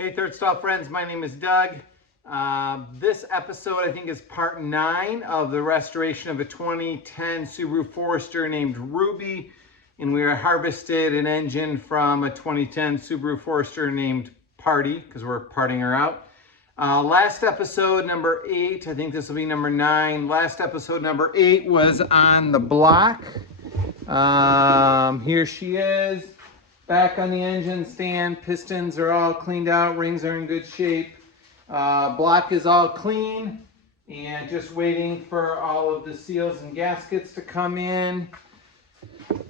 Hey Third Stall friends, my name is Doug. This episode I think is part 9 of the restoration of a 2010 Subaru Forester named Ruby, and we harvested an engine from a 2010 Subaru Forester named Party because we're parting her out. Last episode, number 8, I think this will be number 9. Last episode, number 8, was on the block. Here she is. Back on the engine stand, pistons are all cleaned out, rings are in good shape. Block is all clean and just waiting for all of the seals and gaskets to come in.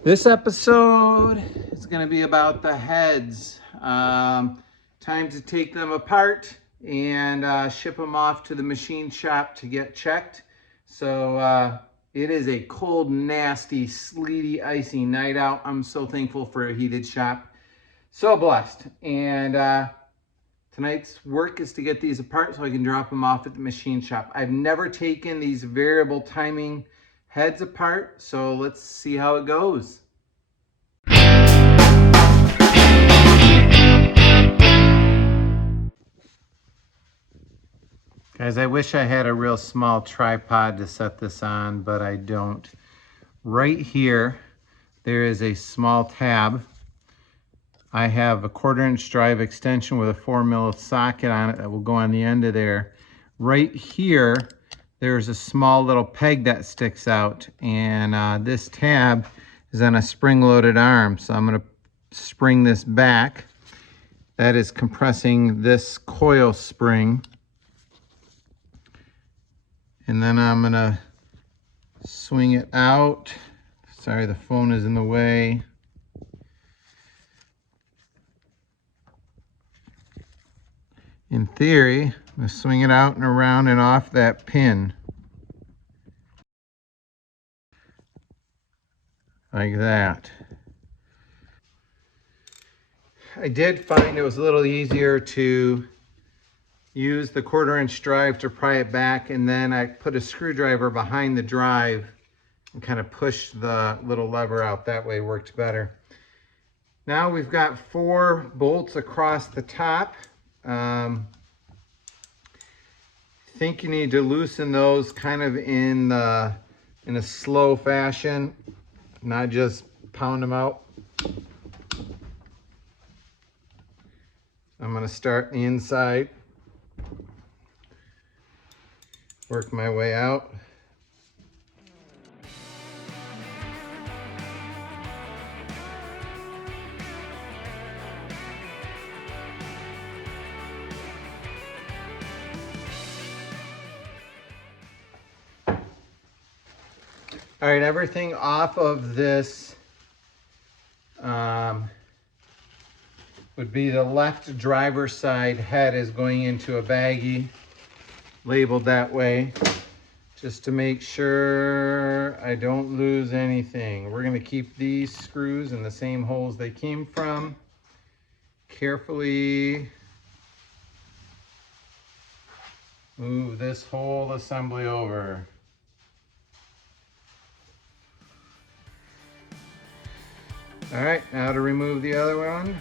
This episode is going to be about the heads. Time to take them apart and ship them off to the machine shop to get checked. So it is a cold, nasty, sleety, icy night out. I'm so thankful for a heated shop. So blessed. And tonight's work is to get these apart so I can drop them off at the machine shop. I've never taken these variable timing heads apart, so let's see how it goes. Guys, I wish I had a real small tripod to set this on, but I don't. Right here, there is a small tab. I have a 1/4" drive extension with a 4mm socket on it that will go on the end of there. Right here, there's a small little peg that sticks out, and this tab is on a spring-loaded arm. So I'm going to spring this back. That is compressing this coil spring. And then I'm going to swing it out. Sorry, the phone is in the way. In theory, I'm going to swing it out and around and off that pin. Like that. I did find it was a little easier to use the 1/4" drive to pry it back, and then I put a screwdriver behind the drive and kind of pushed the little lever out. That way it worked better. Now we've got 4 bolts across the top. I think you need to loosen those kind of in a slow fashion, not just pound them out. I'm going to start the inside, work my way out. All right, everything off of this would be the left driver's side head is going into a baggie labeled that way, just to make sure I don't lose anything. We're going to keep these screws in the same holes they came from. Carefully move this whole assembly over. All right, now to remove the other one.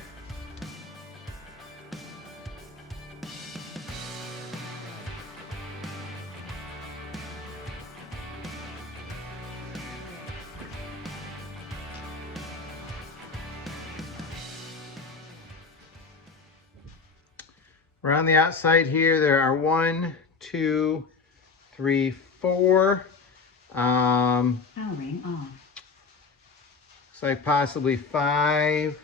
Around the outside here, there are 1, 2, 3, 4. Powering off. Looks like possibly 5,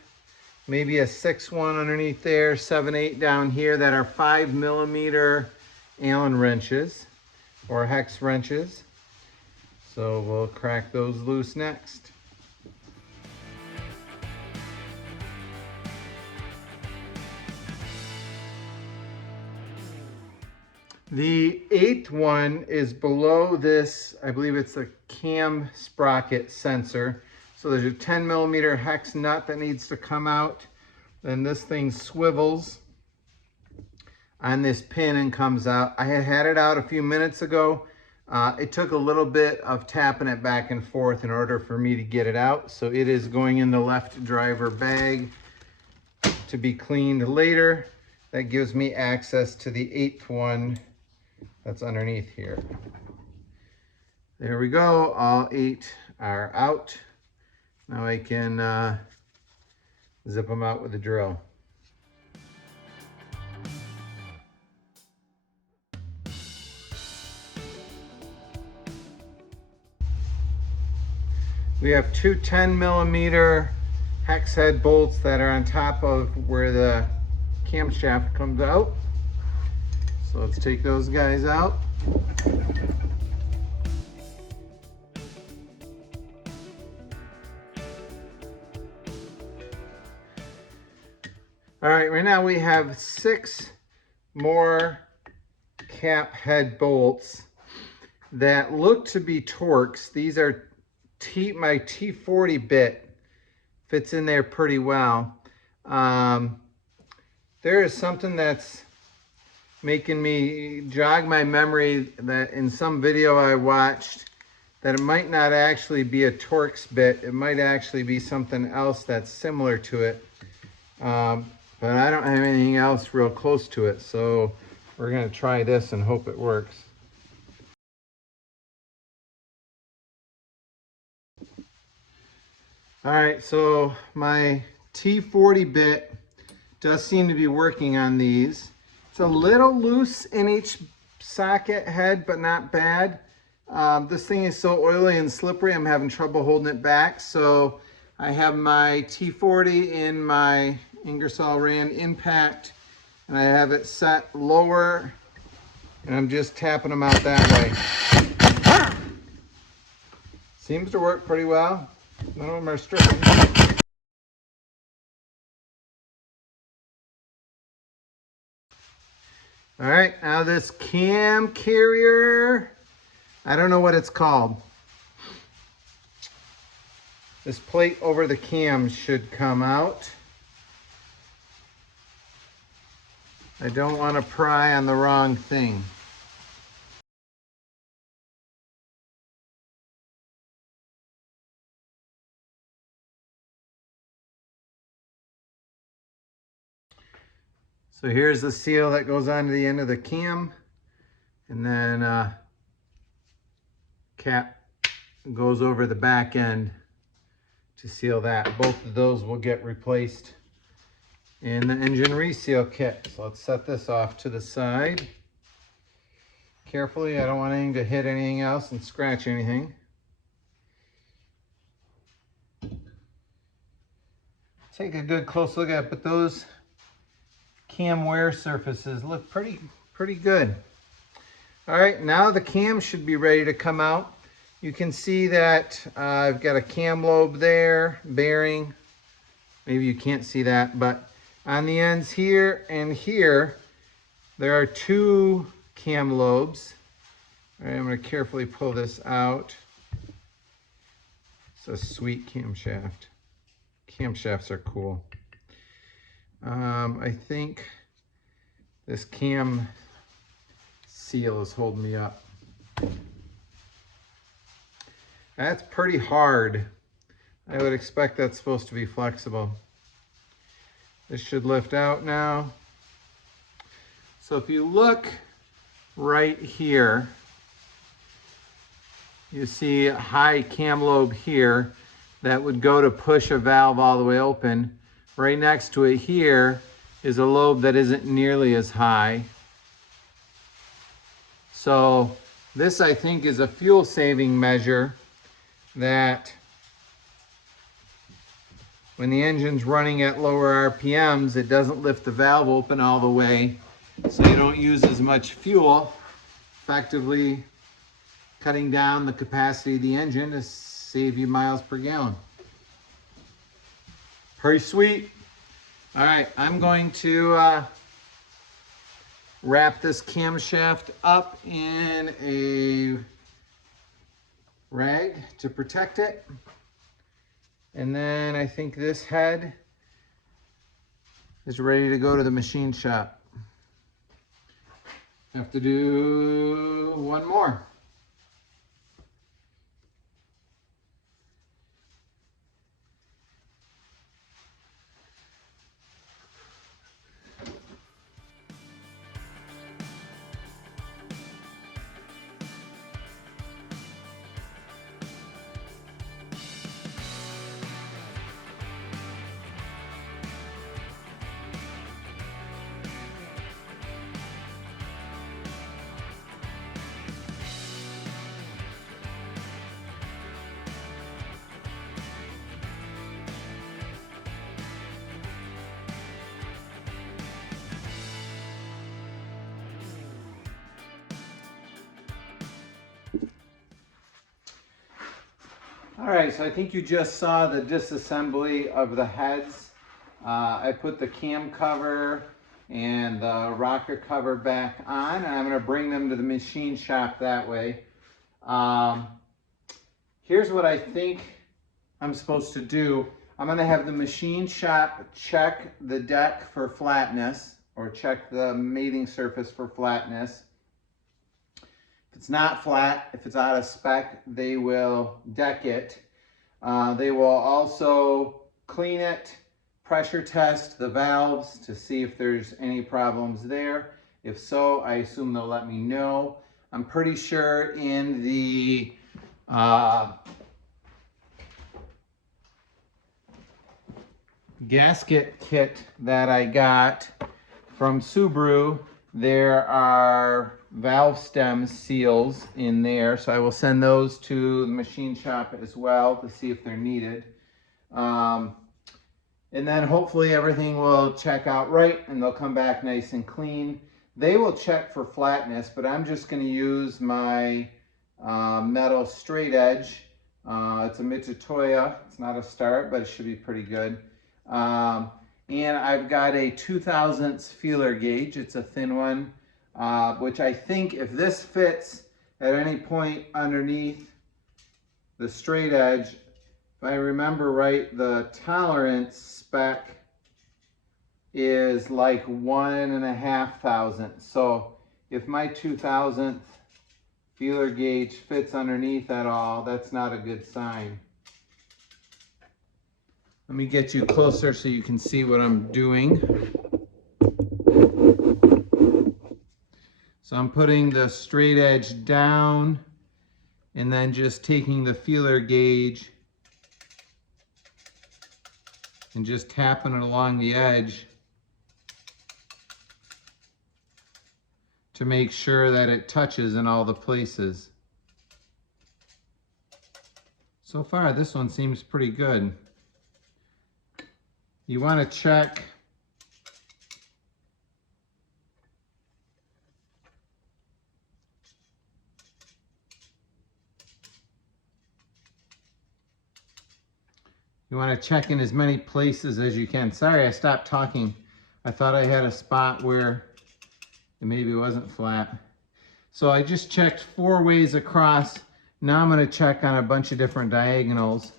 maybe a 6th one underneath there, 7, 8 down here that are 5mm Allen wrenches or hex wrenches. So we'll crack those loose next. The 8th one is below this. I believe it's a cam sprocket sensor. So there's a 10mm hex nut that needs to come out. Then this thing swivels on this pin and comes out. I had it out a few minutes ago. It took a little bit of tapping it back and forth in order for me to get it out. So it is going in the left driver bag to be cleaned later. That gives me access to the 8th one that's underneath here. There we go, all 8 are out. Now I can zip them out with a drill. We have two 10mm hex head bolts that are on top of where the camshaft comes out. So let's take those guys out. All right, right now we have 6 more cap head bolts that look to be Torx. These are my T40 bit fits in there pretty well. There is something that's making me jog my memory that in some video I watched that it might not actually be a Torx bit. It might actually be something else that's similar to it. But I don't have anything else real close to it, so we're going to try this and hope it works. All right, so my T40 bit does seem to be working on these. It's a little loose in each socket head, but not bad. This thing is so oily and slippery, I'm having trouble holding it back. So I have my T40 in my Ingersoll Rand Impact, and I have it set lower, and I'm just tapping them out that way. Seems to work pretty well. None of them are stripping. All right, now this cam carrier, I don't know what it's called. This plate over the cam should come out. I don't want to pry on the wrong thing. So here's the seal that goes onto the end of the cam, and then cap goes over the back end to seal that. Both of those will get replaced in the engine reseal kit. So let's set this off to the side. Carefully, I don't want anything to hit anything else and scratch anything. Take a good close look at it, but those cam wear surfaces look pretty good. All right, now the cam should be ready to come out. You can see that I've got a cam lobe there, bearing. Maybe you can't see that, but on the ends here and here, there are 2 cam lobes. All right, I'm going to carefully pull this out. It's a sweet camshaft. Camshafts are cool. I think this cam seal is holding me up. That's pretty hard. I would expect that's supposed to be flexible. This should lift out now. So if you look right here, you see a high cam lobe here that would go to push a valve all the way open. Right next to it here is a lobe that isn't nearly as high. So this, I think, is a fuel saving measure that when the engine's running at lower RPMs, it doesn't lift the valve open all the way, so you don't use as much fuel, effectively cutting down the capacity of the engine to save you miles per gallon. Pretty sweet. All right, I'm going to wrap this camshaft up in a rag to protect it. And then I think this head is ready to go to the machine shop. Have to do one more. All right, so I think you just saw the disassembly of the heads. I put the cam cover and the rocker cover back on, and I'm going to bring them to the machine shop that way. Here's what I think I'm supposed to do. I'm going to have the machine shop check the deck for flatness, or check the mating surface for flatness. If it's not flat, if it's out of spec, they will deck it. They will also clean it, pressure test the valves to see if there's any problems there. If so, I assume they'll let me know. I'm pretty sure in the gasket kit that I got from Subaru, there are valve stem seals in there, so I will send those to the machine shop as well to see if they're needed. And then hopefully everything will check out right and they'll come back nice and clean. They will check for flatness, but I'm just going to use my metal straight edge. It's a Mitutoyo. It's not a Start, but it should be pretty good. And I've got a 2/1000 feeler gauge. It's a thin one, which I think if this fits at any point underneath the straight edge, if I remember right, the tolerance spec is like 1.5 So if my 2/1000 feeler gauge fits underneath at all, that's not a good sign. Let me get you closer so you can see what I'm doing. So I'm putting the straight edge down and then just taking the feeler gauge and just tapping it along the edge to make sure that it touches in all the places. So far, this one seems pretty good. You want to check in as many places as you can. Sorry, I stopped talking. I thought I had a spot where it maybe wasn't flat. So I just checked 4 ways across. Now I'm going to check on a bunch of different diagonals.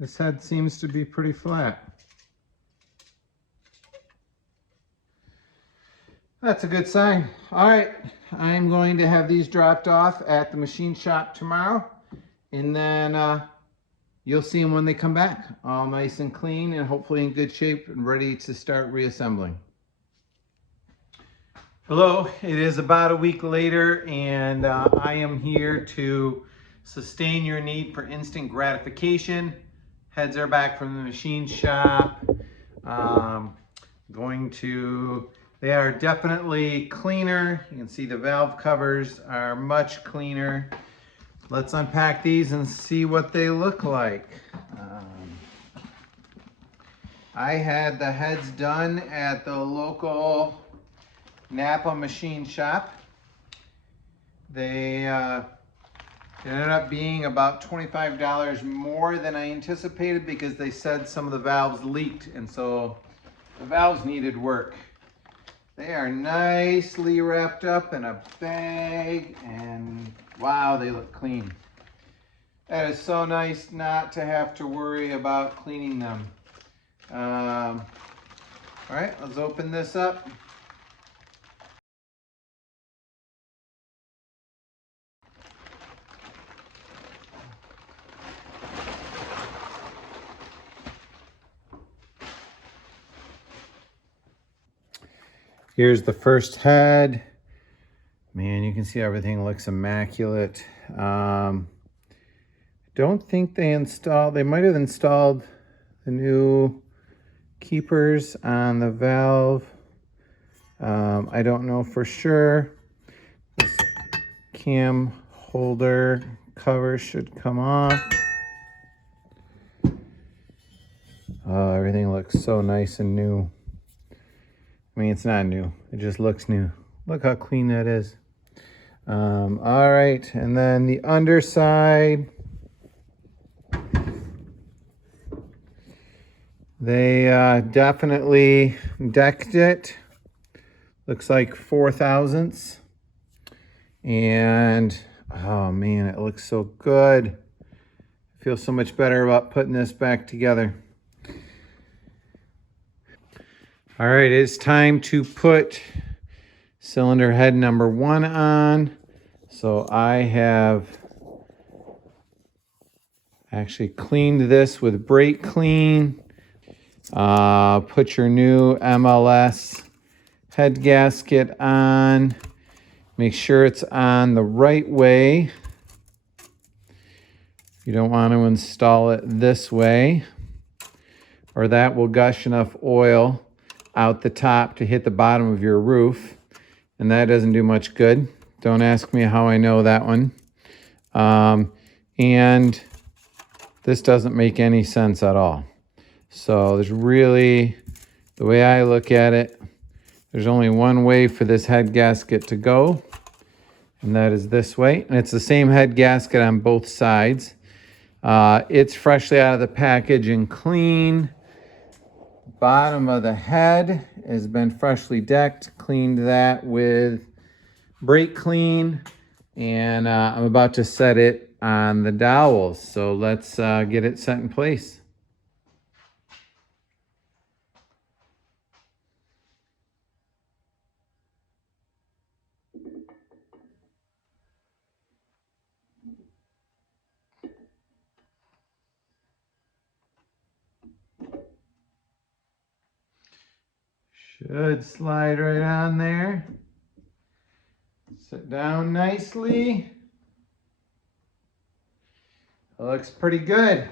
This head seems to be pretty flat. That's a good sign. All right, I'm going to have these dropped off at the machine shop tomorrow, and then you'll see them when they come back, all nice and clean and hopefully in good shape and ready to start reassembling. Hello, it is about a week later, and I am here to sustain your need for instant gratification. Heads are back from the machine shop. They are definitely cleaner. You can see the valve covers are much cleaner. Let's unpack these and see what they look like. I had the heads done at the local Napa machine shop. They it ended up being about $25 more than I anticipated because they said some of the valves leaked, and so the valves needed work. They are nicely wrapped up in a bag, and wow, they look clean. That is so nice not to have to worry about cleaning them. All right, let's open this up. Here's the first head. Man, you can see everything looks immaculate. Don't think they might have installed the new keepers on the valve. I don't know for sure. This cam holder cover should come off. Oh, everything looks so nice and new. I mean, it's not new. It just looks new. Look how clean that is. All right, and then the underside. They definitely decked it. Looks like 4 thousandths. And, oh man, it looks so good. I feel so much better about putting this back together. All right, it's time to put cylinder head number 1 on. So I have actually cleaned this with brake clean. Put your new MLS head gasket on. Make sure it's on the right way. You don't want to install it this way, or that will gush enough oil out the top to hit the bottom of your roof, and that doesn't do much good. Don't ask me how I know that one. And this doesn't make any sense at all. So there's really, the way I look at it, there's only one way for this head gasket to go, and that is this way. And it's the same head gasket on both sides. It's freshly out of the package and clean. Bottom of the head has been freshly decked. Cleaned that with brake clean. And I'm about to set it on the dowels. So let's get it set in place. Should slide right on there. Sit down nicely. It looks pretty good.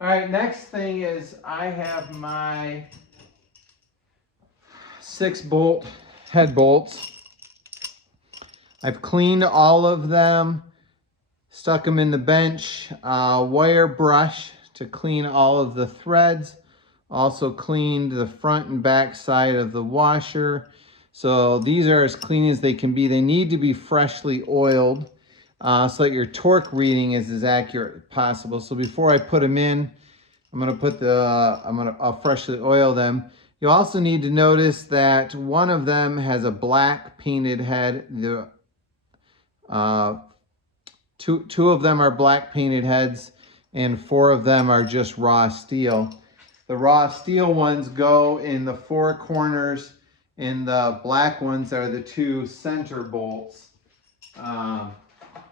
All right, next thing is I have my 6-bolt head bolts. I've cleaned all of them, stuck them in the bench, wire brush to clean all of the threads. Also cleaned the front and back side of the washer. So these are as clean as they can be. They need to be freshly oiled so that your torque reading is as accurate as possible. So before I put them in, I'll freshly oil them. You also need to notice that one of them has a black painted head. Two of them are black painted heads, and 4 of them are just raw steel. The raw steel ones go in the 4 corners, and the black ones are the 2 center bolts.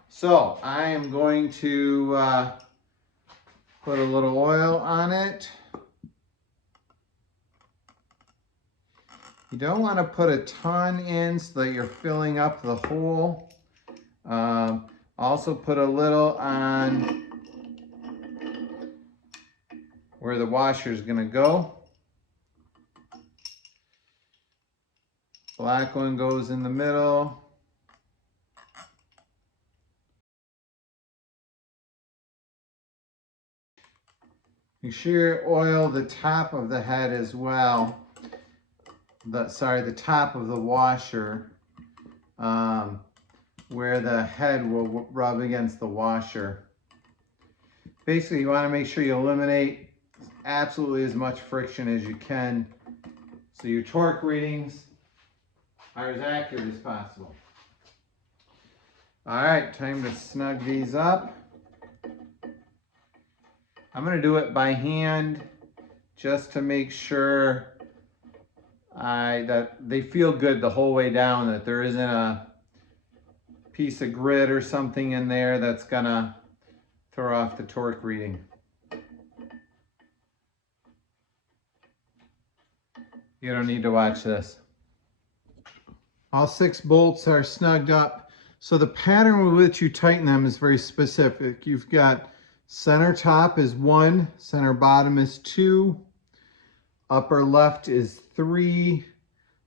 So I am going to put a little oil on it. You don't want to put a ton in so that you're filling up the hole. Also put a little on where the washer is going to go. Black one goes in the middle. Make sure you oil the top of the head as well. The top of the washer, where the head will rub against the washer. Basically, you want to make sure you eliminate absolutely as much friction as you can so your torque readings are as accurate as possible. All right, time to snug these up. I'm going to do it by hand just to make sure that they feel good the whole way down, that there isn't a piece of grit or something in there that's going to throw off the torque reading. You don't need to watch this. All 6 bolts are snugged up. So the pattern with which you tighten them is very specific. You've got center top is 1, center bottom is 2, upper left is 3,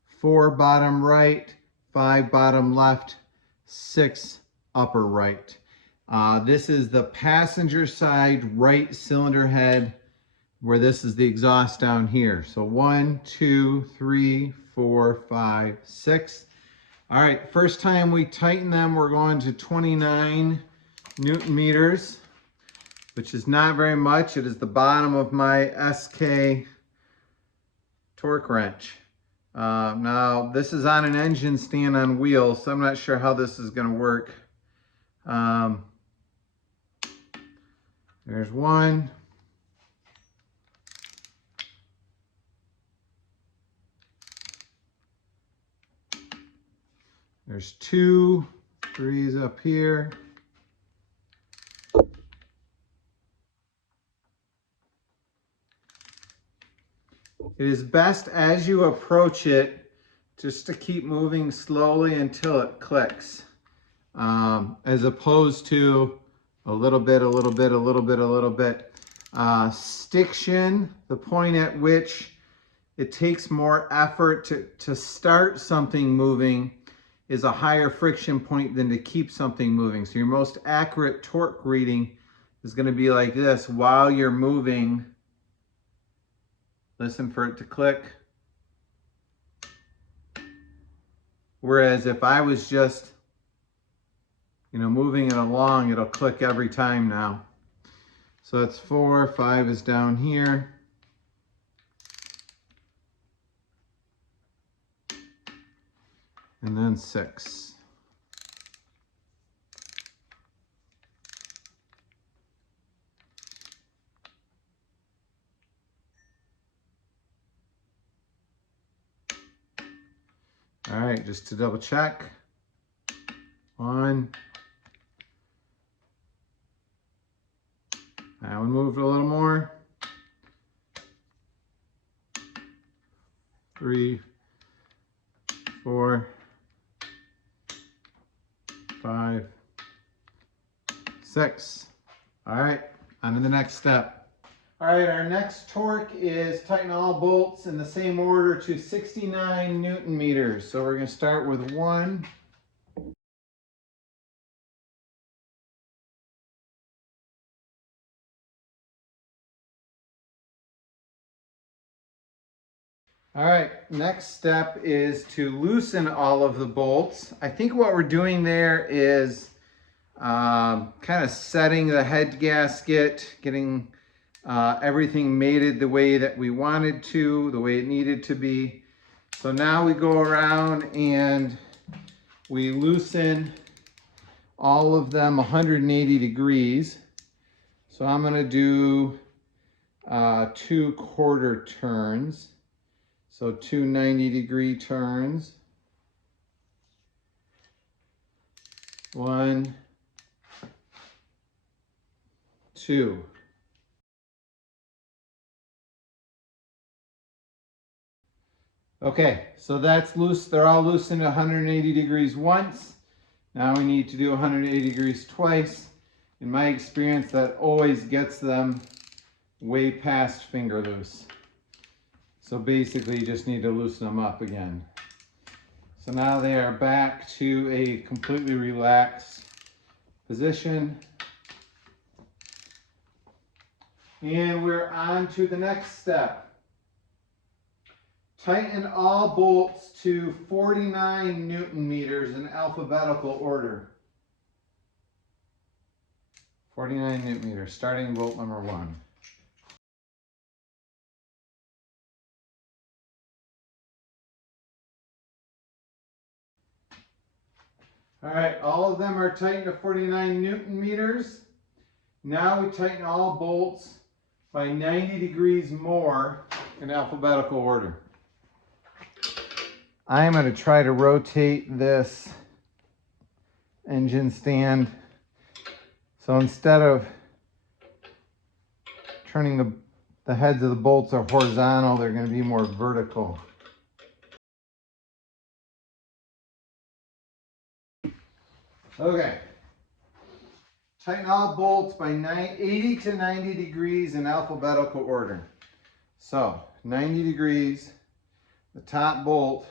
4 bottom right, 5 bottom left, 6 upper right. This is the passenger side right cylinder head where this is the exhaust down here. So 1, 2, 3, 4, 5, 6. All right, first time we tighten them, we're going to 29 Newton meters, which is not very much. It is the bottom of my SK torque wrench. Now, this is on an engine stand on wheels, so I'm not sure how this is going to work. There's 1. There's 2. 3 is up here. It is best as you approach it just to keep moving slowly until it clicks, as opposed to a little bit, a little bit, a little bit, a little bit. Stiction, the point at which it takes more effort to start something moving, is a higher friction point than to keep something moving. So your most accurate torque reading is going to be like this while you're moving. Listen for it to click. Whereas if I was just, moving it along, it'll click every time now. So it's 4, 5 is down here. And then 6. All right, just to double check. 1. That one moved a little more. 3, 4, 5, 6. All right, on to the next step. All right, our next torque is tighten all bolts in the same order to 69 Newton meters. So we're going to start with 1. All right, next step is to loosen all of the bolts. I think what we're doing there is kind of setting the head gasket, getting everything mated the way that we wanted to, the way it needed to be. So now we go around and we loosen all of them 180 degrees. So I'm going to do 2 quarter turns. So 2 90-degree turns. 1, 2. Okay, so that's loose. They're all loosened 180 degrees once. Now we need to do 180 degrees twice. In my experience, that always gets them way past finger loose. So basically, you just need to loosen them up again. So now they are back to a completely relaxed position. And we're on to the next step. Tighten all bolts to 49 Newton meters in alphabetical order. 49 Newton meters, starting bolt number 1. All right, all of them are tightened to 49 Newton meters. Now we tighten all bolts by 90 degrees more in alphabetical order. I'm going to try to rotate this engine stand. So instead of turning the heads of the bolts are horizontal, they're going to be more vertical. Okay. Tighten all bolts by 80 to 90 degrees in alphabetical order. So 90 degrees, the top bolt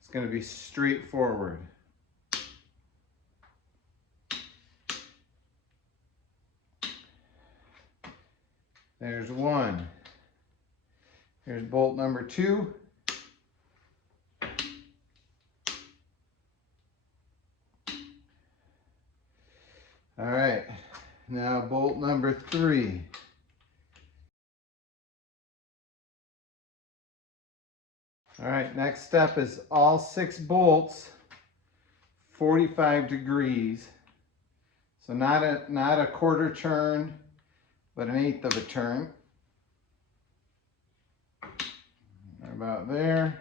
is going to be straight forward. There's one. Here's bolt number 2. All right, now bolt number 3. All right, next step is all 6 bolts 45 degrees. So not a quarter turn, but an 1/8 of a turn. About there.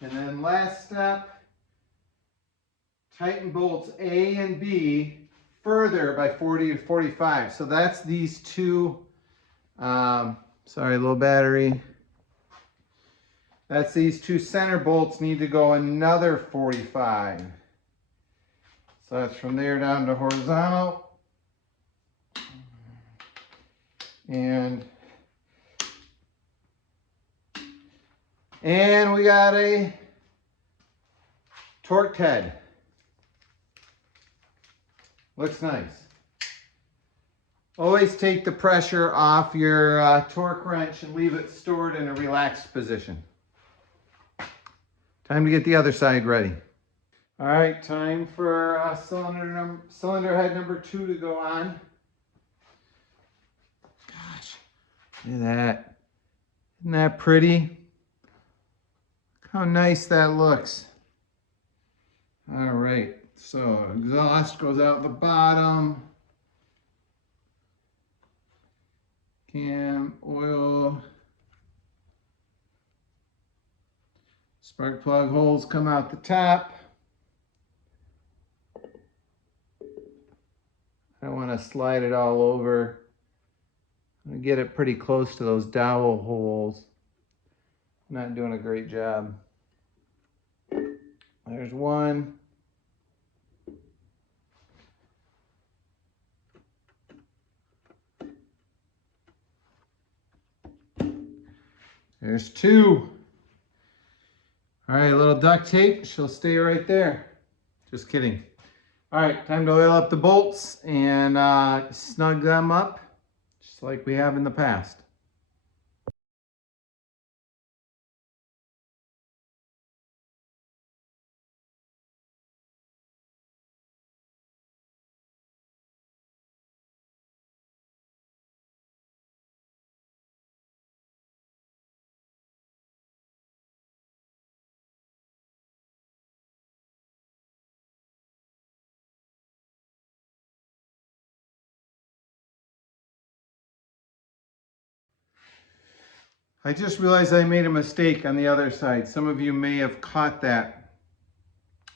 And then last step, tighten bolts A and B further by 40 to 45. So that's these two, sorry, low battery. That's these 2 center bolts need to go another 45. So that's from there down to horizontal. And we got a torque head. Looks nice. Always take the pressure off your torque wrench and leave it stored in a relaxed position. Time to get the other side ready. All right, time for cylinder head number 2 to go on. Gosh, look at that. Isn't that pretty? Look how nice that looks. All right, so exhaust goes out the bottom. Cam, oil. Spark plug holes come out the top. I don't want to slide it all over. I'm going to get it pretty close to those dowel holes. I'm not doing a great job. There's one. There's 2. All right, a little duct tape. She'll stay right there. Just kidding. All right, time to oil up the bolts and snug them up, just like we have in the past. I just realized I made a mistake on the other side. Some of you may have caught that.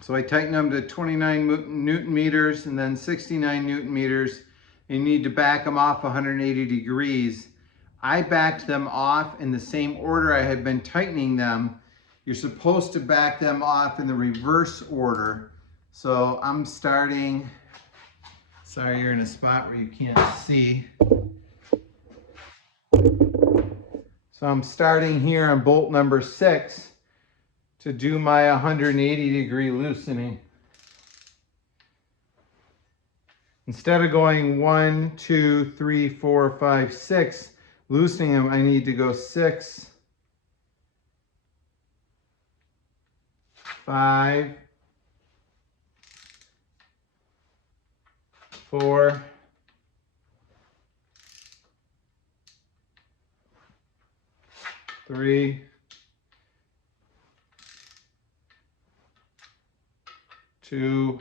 So I tightened them to 29 Newton meters and then 69 Newton meters. You need to back them off 180 degrees. I backed them off in the same order I had been tightening them. You're supposed to back them off in the reverse order. So I'm starting, sorry you're in a spot where you can't see. So I'm starting here on bolt number 6 to do my 180 degree loosening. Instead of going 1, 2, 3, 4, 5, 6, loosening them, I need to go 6, 5, 4, 3, 2,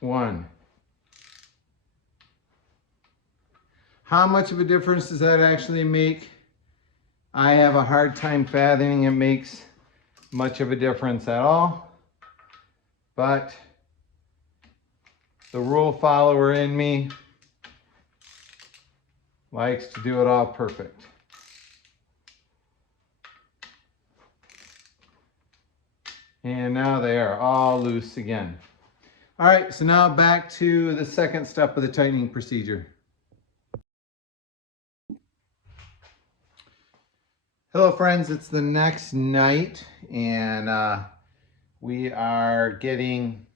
1. How much of a difference does that actually make? I have a hard time fathoming it makes much of a difference at all, but the rule follower in me likes to do it all perfect. And now they are all loose again. All right, so now back to the second step of the tightening procedure. Hello friends, it's the next night and we are getting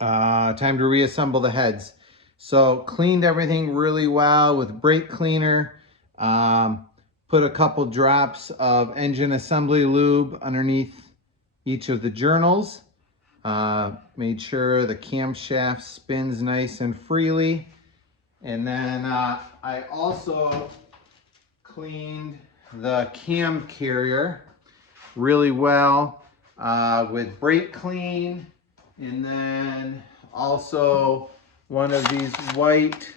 time to reassemble the heads. So cleaned everything really well with brake cleaner, put a couple drops of engine assembly lube underneath each of the journals, made sure the camshaft spins nice and freely, and then I also cleaned the cam carrier really well with brake clean, and then also one of these white,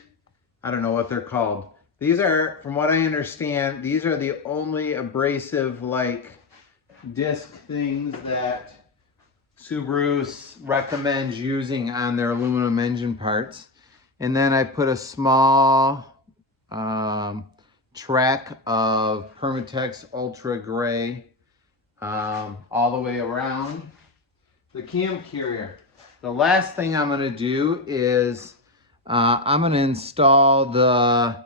I don't know what they're called. These are, from what I understand, these are the only abrasive like disc things that Subaru recommends using on their aluminum engine parts. And then I put a small track of Permatex Ultra Gray all the way around the cam carrier. The last thing I'm going to do is I'm going to install the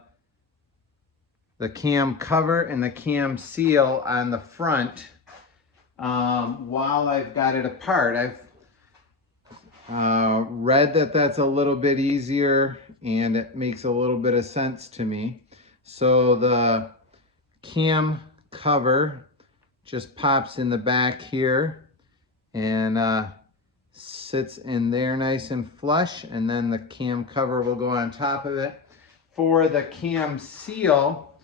cam cover and the cam seal on the front while I've got it apart. I've read that that's a little bit easier and it makes a little bit of sense to me. So the cam cover just pops in the back here and sits in there nice and flush, and then the cam cover will go on top of it. For the cam seal,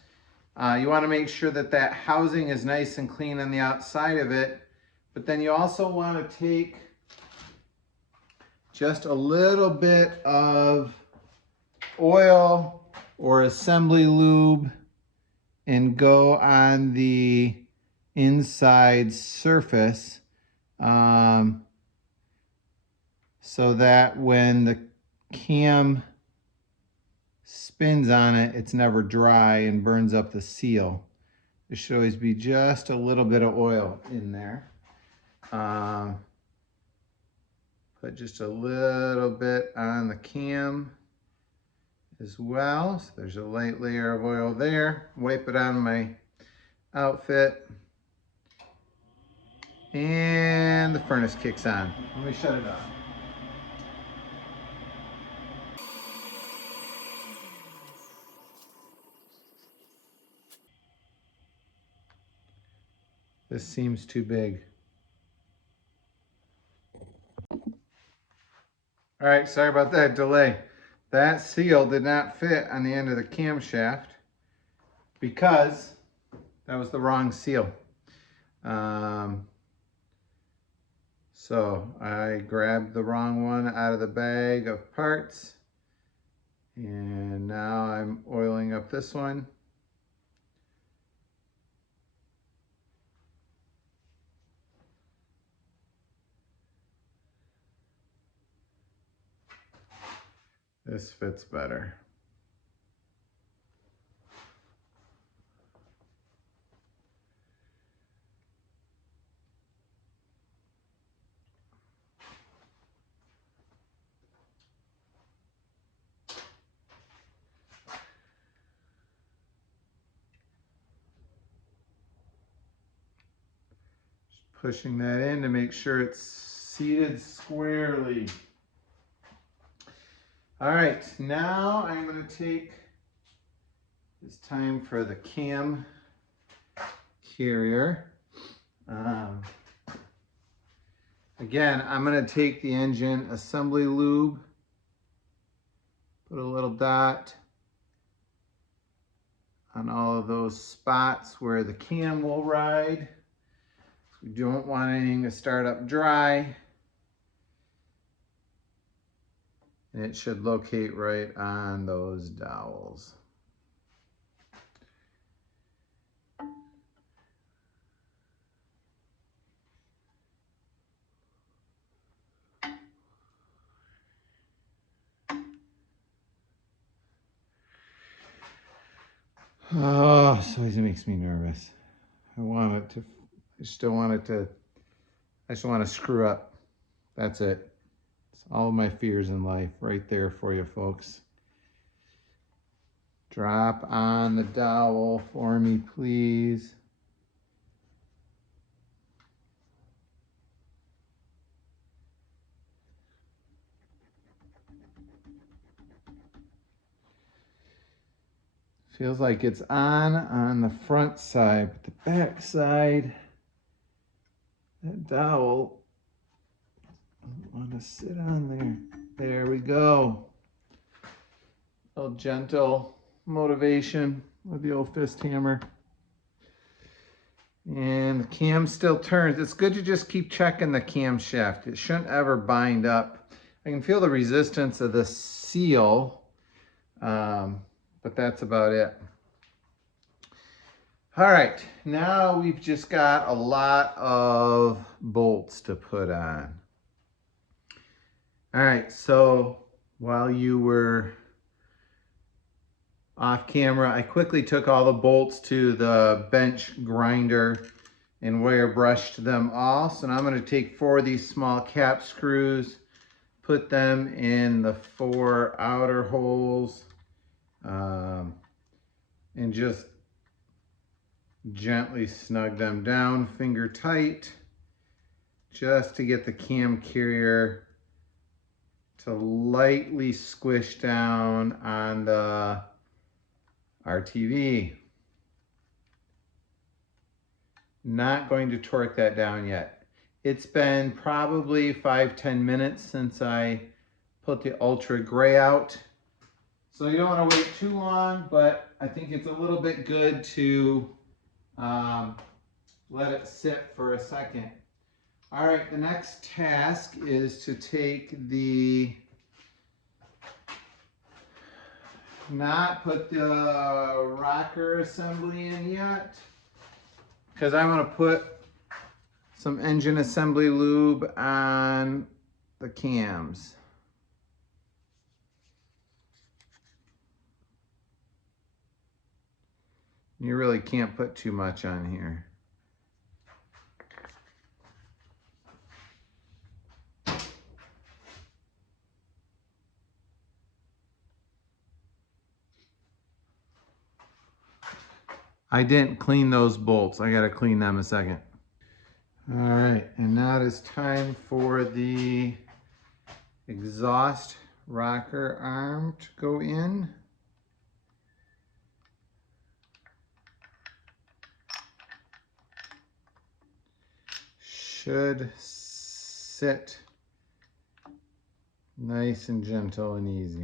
you want to make sure that that housing is nice and clean on the outside of it, but then you also want to take just a little bit of oil or assembly lube and go on the inside surface so that when the cam spins on it, it's never dry and burns up the seal. There should always be just a little bit of oil in there. Put just a little bit on the cam as well. So there's a light layer of oil there. Wipe it on my outfit. And the furnace kicks on. Let me shut it off. This seems too big. All right, sorry about that delay. That seal did not fit on the end of the camshaft because that was the wrong seal. So I grabbed the wrong one out of the bag of parts, and now I'm oiling up this one. This fits better. Just pushing that in to make sure it's seated squarely. All right, now I'm going to take this time for the cam carrier. Again, I'm going to take the engine assembly lube, put a little dot on all of those spots where the cam will ride. We don't want anything to start up dry. And it should locate right on those dowels. Oh, so it makes me nervous. I just don't want it to, I just want to screw up. That's it. It's all of my fears in life right there for you folks. Drop on the dowel for me, please. Feels like it's on the front side, but the back side, that dowel doesn't want to sit on there. There we go. A little gentle motivation with the old fist hammer. And the cam still turns. It's good to just keep checking the camshaft. It shouldn't ever bind up. I can feel the resistance of the seal, but that's about it. All right, now we've just got a lot of bolts to put on. All right, so while you were off camera, I quickly took all the bolts to the bench grinder and wire brushed them all. So now I'm going to take 4 of these small cap screws, put them in the 4 outer holes, and just gently snug them down, finger tight, just to get the cam carrier to lightly squish down on the RTV. Not going to torque that down yet. It's been probably 5-10 minutes since I put the Ultra Gray out. So you don't want to wait too long, but I think it's a little bit good to let it sit for a second. All right, the next task is to take the, not put the rocker assembly in yet, because I'm going to put some engine assembly lube on the cams. You really can't put too much on here. I didn't clean those bolts. I gotta clean them a second. All right, and now it is time for the exhaust rocker arm to go in. Should sit nice and gentle and easy.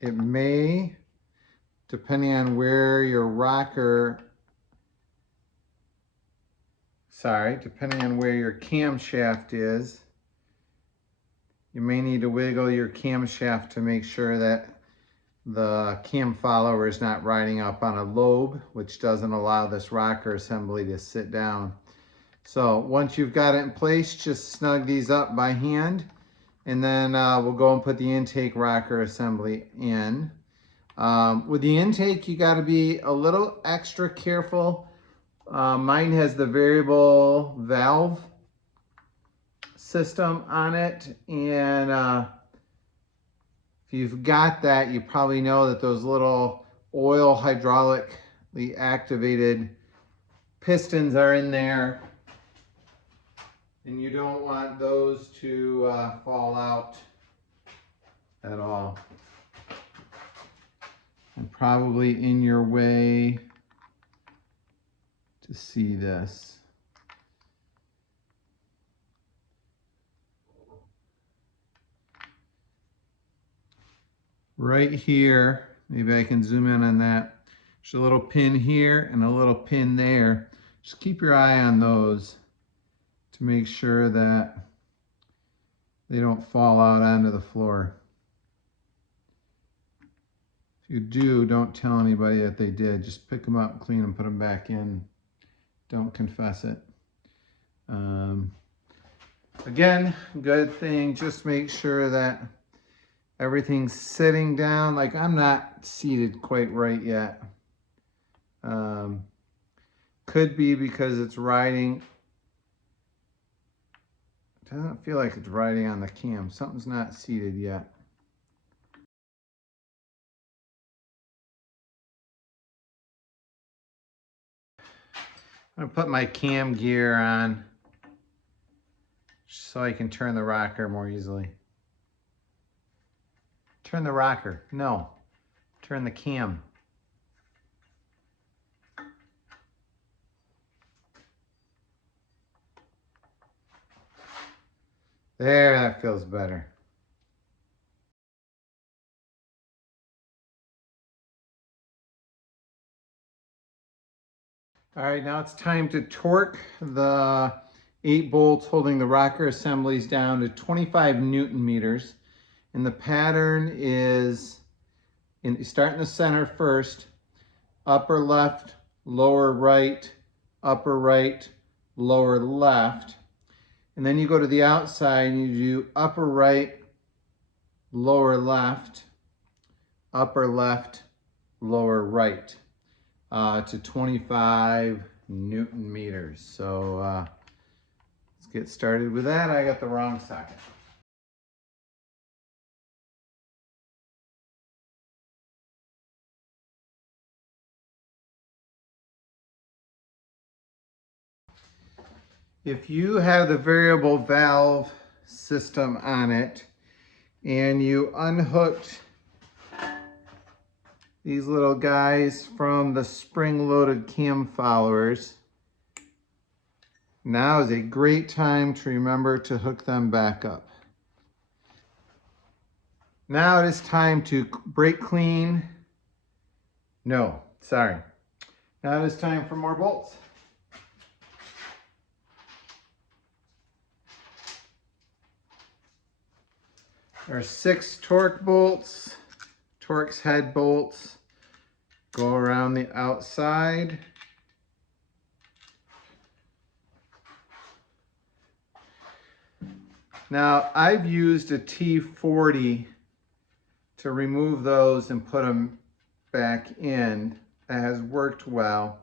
It may, depending on where your rocker, depending on where your camshaft is, you may need to wiggle your camshaft to make sure that the cam follower is not riding up on a lobe, which doesn't allow this rocker assembly to sit down. So once you've got it in place, just snug these up by hand, and then we'll go and put the intake rocker assembly in. With the intake, you got to be a little extra careful. Mine has the variable valve system on it, and if you've got that, you probably know that those little oil hydraulically activated pistons are in there, and you don't want those to fall out at all. And probably in your way to see this. Right here, maybe I can zoom in on that. There's a little pin here and a little pin there. Just keep your eye on those to make sure that they don't fall out onto the floor. If you do, don't tell anybody that they did. Just pick them up, clean them, put them back in. Don't confess it. Again, good thing, just make sure that everything's sitting down. Like, I'm not seated quite right yet. Could be because it's riding. It doesn't feel like it's riding on the cam. Something's not seated yet. I'm gonna put my cam gear on so I can turn the rocker more easily. Turn the rocker, no, turn the cam. There, that feels better. All right, now it's time to torque the 8 bolts holding the rocker assemblies down to 25 Newton meters. And the pattern is, you start in the center first, upper left, lower right, upper right, lower left. And then you go to the outside and you do upper right, lower left, upper left, lower right. To 25 Newton meters. So let's get started with that. I got the wrong socket. If you have the variable valve system on it and you unhooked these little guys from the spring-loaded cam followers, now is a great time to remember to hook them back up. Now it is time to brake clean. No, sorry. Now it is time for more bolts. There are 6 torque bolts, Torx head bolts. Go around the outside. Now I've used a T40 to remove those and put them back in. That has worked well.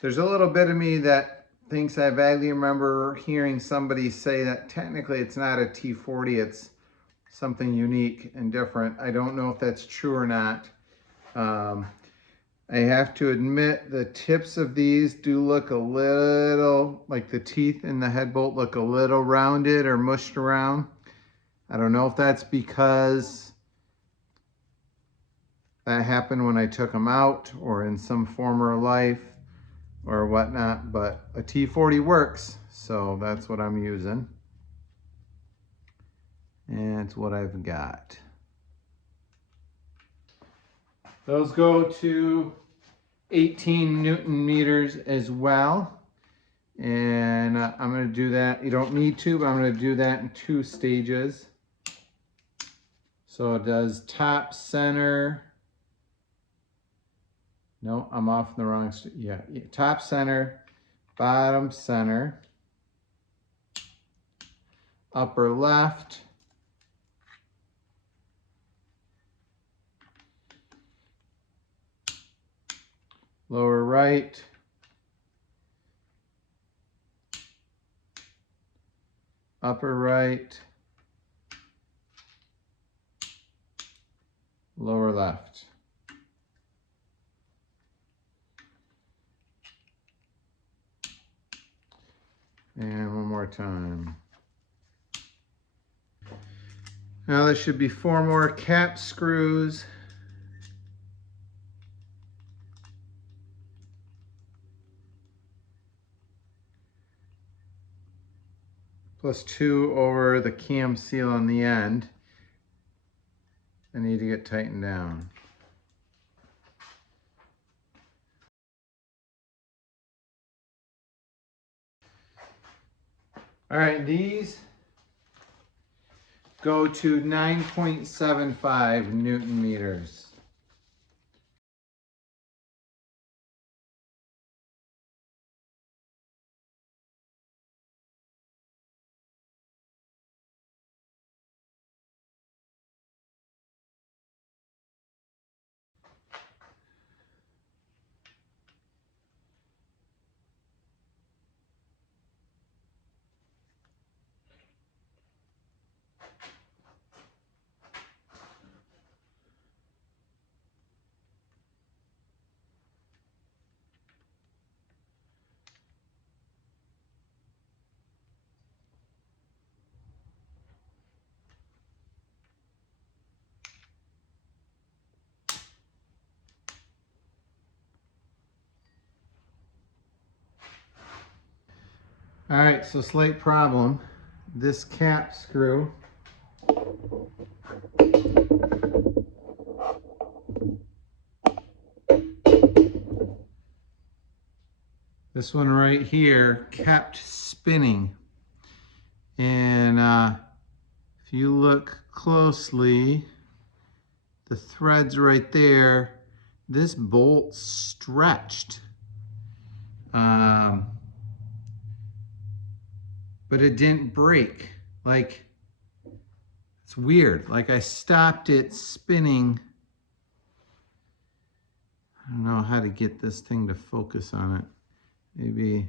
There's a little bit of me that thinks I vaguely remember hearing somebody say that technically it's not a T40, it's something unique and different. I don't know if that's true or not. I have to admit the tips of these do look a little, like the teeth in the head bolt look a little rounded or mushed around. I don't know if that's because that happened when I took them out or in some former life or whatnot, but a T40 works, so that's what I'm using. And it's what I've got. Those go to 18 Newton meters as well. And I'm going to do that. You don't need to, but I'm going to do that in 2 stages. So it does top, center. No, I'm off in the wrong. Yeah, top, center, bottom, center, upper left, lower right, upper right, lower left. And one more time. Now there should be 4 more cap screws. Plus 2 over the cam seal on the end. I need to get tightened down. All right, these go to 9.75 Newton meters. All right, so slight problem. This cap screw this one right here kept spinning. And if you look closely, the threads right there, this bolt stretched. But it didn't break. Like, it's weird. Like, I stopped it spinning. I don't know how to get this thing to focus on it. Maybe.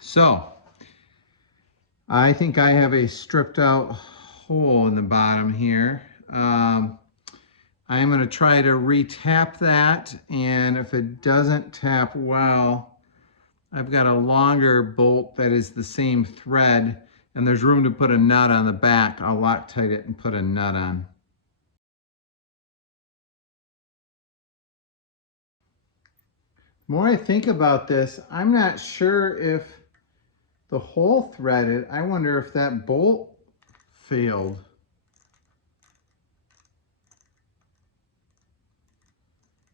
So, I think I have a stripped out hole in the bottom here. I am going to try to re-tap that, and if it doesn't tap well, I've got a longer bolt that is the same thread, and there's room to put a nut on the back. I'll Loctite it and put a nut on. The more I think about this, I'm not sure if the hole threaded. I wonder if that bolt failed.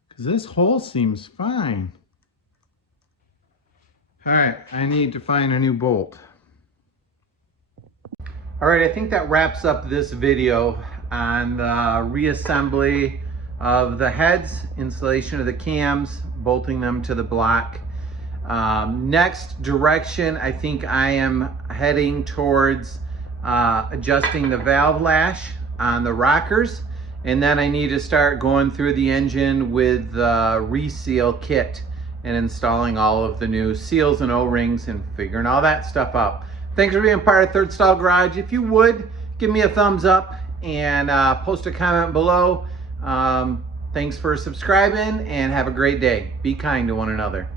Because this hole seems fine. All right, I need to find a new bolt. All right, I think that wraps up this video on the reassembly of the heads, installation of the cams, bolting them to the block. Next direction, I think I am heading towards adjusting the valve lash on the rockers, and then I need to start going through the engine with the reseal kit and installing all of the new seals and O-rings and figuring all that stuff out. Thanks for being part of Third Stall Garage. If you would, give me a thumbs up and post a comment below. Thanks for subscribing, and have a great day. Be kind to one another.